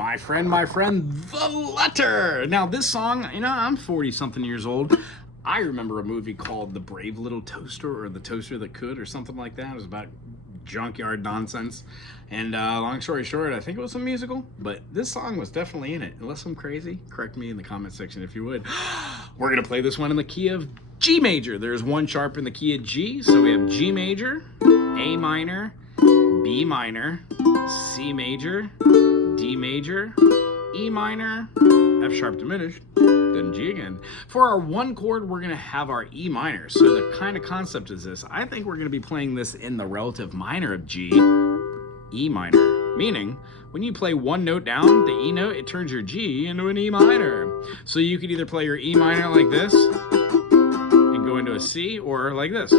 My friend, The Letter. Now, this song, I'm 40-something years old. I remember a movie called The Brave Little Toaster, or The Toaster That Could, or something like that. It was about junkyard nonsense. And long story short, I think it was a musical, but this song was definitely in it. Unless I'm crazy, correct me in the comment section if you would. We're going to play this one in the key of G major. There's one sharp in the key of G, so we have G major, A minor, B minor, C major, D major, E minor, F sharp diminished, then G again. For our one chord, we're going to have our E minor. So the kind of concept is this. I think we're going to be playing this in the relative minor of G, E minor. Meaning, when you play one note down, the E note, it turns your G into an E minor. So you could either play your E minor like this and go into a C, or like this.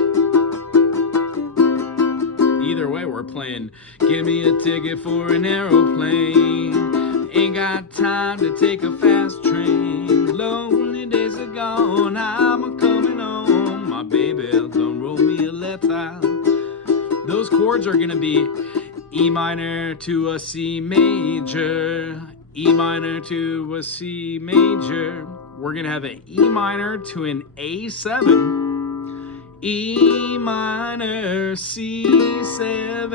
Either way, we're playing, give me a ticket for an aeroplane. Ain't got time to take a fast train. Lonely days are gone, I'm a-coming home. My baby done wrote me a letter. Those chords are gonna be E minor to a C major, E minor to a C major. We're gonna have an E minor to an A7, E minor, C7,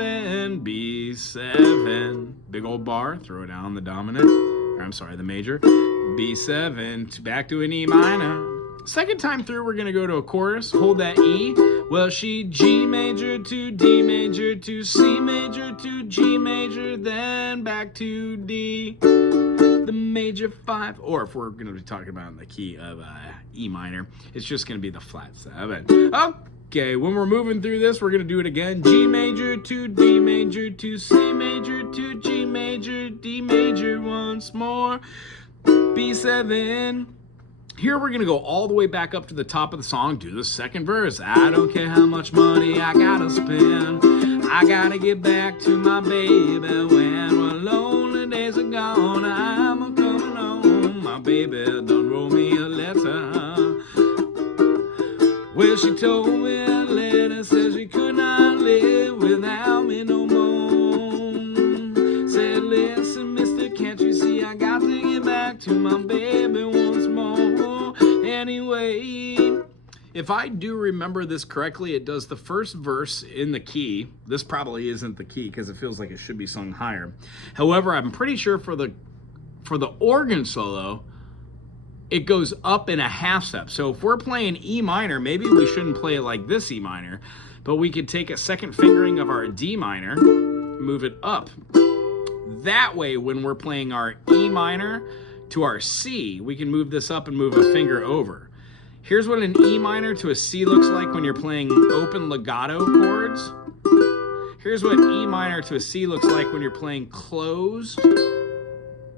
B7. Big old bar, throw it down the dominant, or I'm sorry, the major. B7, back to an E minor. Second time through, we're gonna go to a chorus, hold that E. Well, she G major to D major to C major to G major, then back to D, the major 5. Or if we're gonna be talking about in the key of E minor, it's just gonna be the flat 7. Okay, when we're moving through this, we're gonna do it again. G major to D major to C major to G major, D major once more, B7. Here we're gonna go all the way back up to the top of the song, do the second verse. I don't care how much money I gotta spend, I gotta get back to my baby. When my lonely days are gone, I'm a-coming home. My baby done wrote me a letter. Well, she told me a letter, said she could not live without me no more. Said, listen, mister, can't you see I got to get back to my baby once more. Anyway, if I do remember this correctly, it does the first verse in the key. This probably isn't the key because it feels like it should be sung higher. However, I'm pretty sure for the organ solo, it goes up in a half step. So if we're playing E minor, maybe we shouldn't play it like this E minor, but we could take a second fingering of our D minor, move it up. That way, when we're playing our E minor to our C, we can move this up and move a finger over. Here's what an E minor to a C looks like when you're playing open legato chords. Here's what E minor to a C looks like when you're playing closed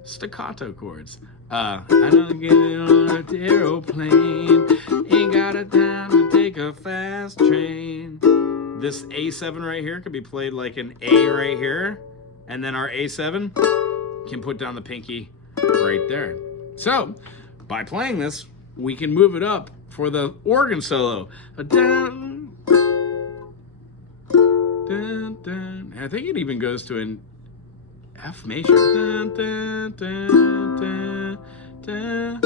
staccato chords. I don't get it on an aeroplane, ain't got a time to take a fast train. This A7 right here could be played like an A right here, and then our A7 can put down the pinky right there. So, by playing this, we can move it up for the organ solo. Dun, dun, dun. I think it even goes to an F major. Dun, dun, dun, dun, dun.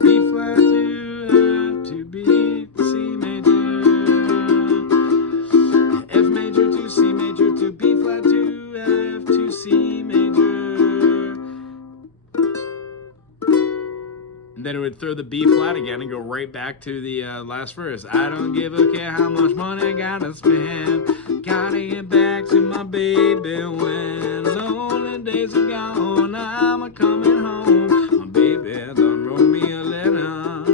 B flat to F to B, C major. F major to C major to B flat to F to C major. And then it would throw the B flat again and go right back to the last verse. I don't give a care how much money I gotta spend, gotta get back to my baby. When lonely days are gone, I'm a-coming home. My baby done wrote me a letter.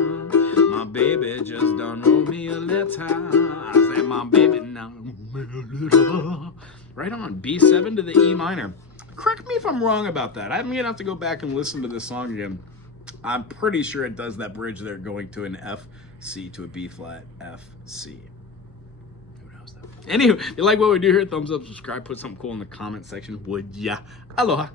My baby just done wrote me a letter. I said, my baby now. Right on, B7 to the E minor. Correct me if I'm wrong about that. I'm gonna have to go back and listen to this song again. I'm pretty sure it does that bridge there going to an F, C to a B flat, F, C. Who knows that? Anyway, if you like what we do here, thumbs up, subscribe, put something cool in the comment section, would ya? Aloha.